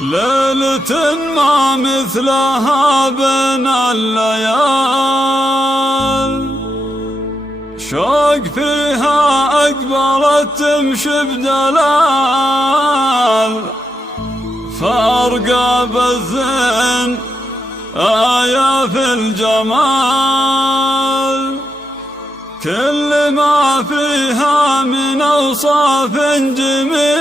ليلة ما مثلها بين الليال، شوق فيها أقبلت تمشي بدلال، فارقة بالزين آية في الجمال، كل ما فيها من أوصاف جميل.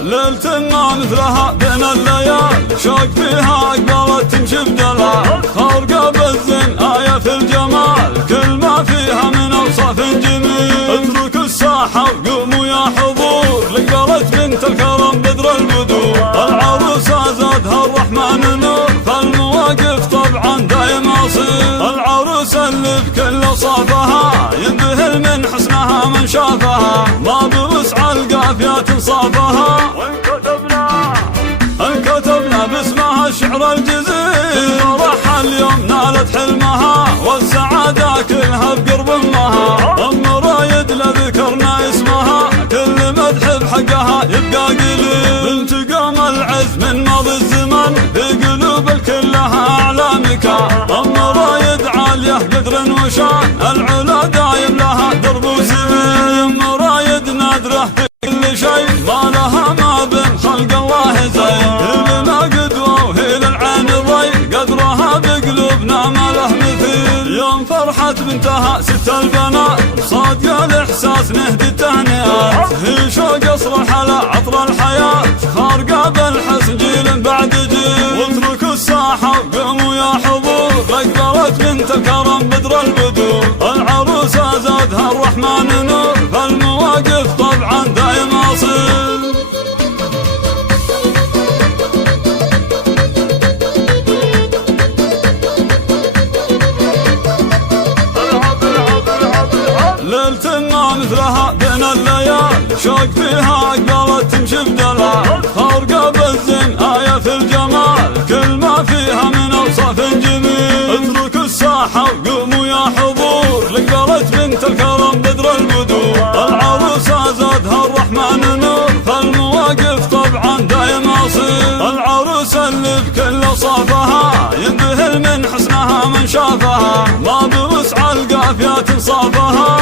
ليلة ما مثلها بين الليال، شوق فيها أقبلت تمشي بدلال، فارقة بالزين آية في الجمال، كل ما فيها من أوصاف جميل. اتركوا الساحة وقوموا يا حضور، لقبلت بنت الكرم بدر البدور، العروسة زادها الرحمن نور، فالمواقف طبعا دايم أصيل. العروسة اللي بكل أوصافها ينبهر من حسنها من شافها، ما بوسع القافية تنصافها، انكتبنا باسمها الشعر الجزيل. فرحها اليوم نالت حلمها، والسعادة كلها بقرب امها، ام رايد لذكرنا اسمها، كل مدح بحقها يبقى قليل. بنت قام العز من ماضي الزمن، في قلوب الكلها اعلى مكان، ام رايد عالية قدر وشان، العلا دايم لها درب وسمين. ام رايد نادرة في كل شيء، ما لها ما بين خلق الله زين، لنا قدوة وهي للعين ضي، قدرها بقلوبنا ما له مثيل. يوم فرحت بنتها ست البنات، صادق الإحساس نهدي التهنئات، هي شوق قصر الحلا عطر الحياة، فارقة بالحسن جيل بعد جيل. واتركوا الساحة وقوموا يا حضور، أقبلت بنت الكرم بدر البدور، العروسة زادها الرحمن نور، فالمواقف طبعا دايم أصيل. ليلة ما مثلها بين الليال، شوق فيها أقبلت تمشي بدلال، فارقة بالزين آية في الجمال، كل ما فيها من أوصاف جميل. اتركوا الساحة وقوموا يا حضور، لقبلت بنت الكرم بدر البدور، العروسة زادها الرحمن نور، فالمواقف طبعا دايم أصيل. العروسة اللي بكل أوصافها ينبهر من حسنها من شافها، ما بوسع القافية تنصافها،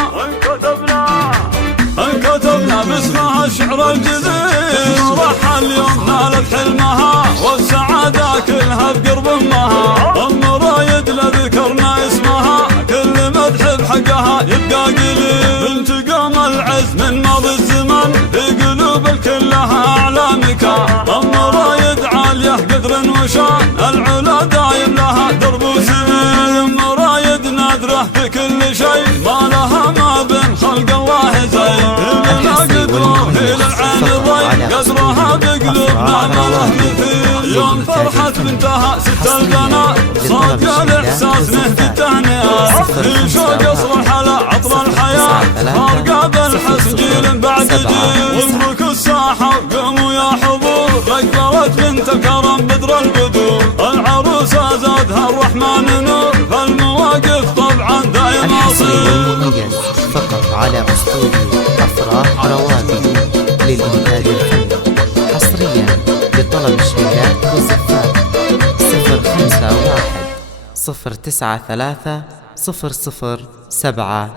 انكتبنا باسمها الشعر الجزيل. فرحها اليوم نالت حلمها، والسعادة كلها بقرب امها، ام رايد لذكرنا اسمها، كل مدح بحقها يبقى قليل. بنت قام العز من ماضي الزمن، في قلوب الكلها اعلى مكان، ام رايد عالية قدر وشان، العلا دايم لها درب وسمين. ام رايد نادرة في كل شيء، ما لها ما بين خلق الله زين، لنا قدوة وهي للعين ضي، قدرها بقلوبنا ما له مثيل. يوم فرحت بنتها ست البنات، صادق الإحساس نهدي التهنئات، في شوق قصر الحلا عطر الحياة، فارقة بالحسن جيل بعد جيل. واتركوا الساحة وقوموا يا حضور، أقبلت بنت الكرم بدر البدور، العروسة زادها الرحمن نور، فالمواقف طبعا دايم أصيل. مميز فقط على استوديو أفراح روابي للإنتاج الفني، حصريا لطلب الشيلات والزفات 051 093 00 79.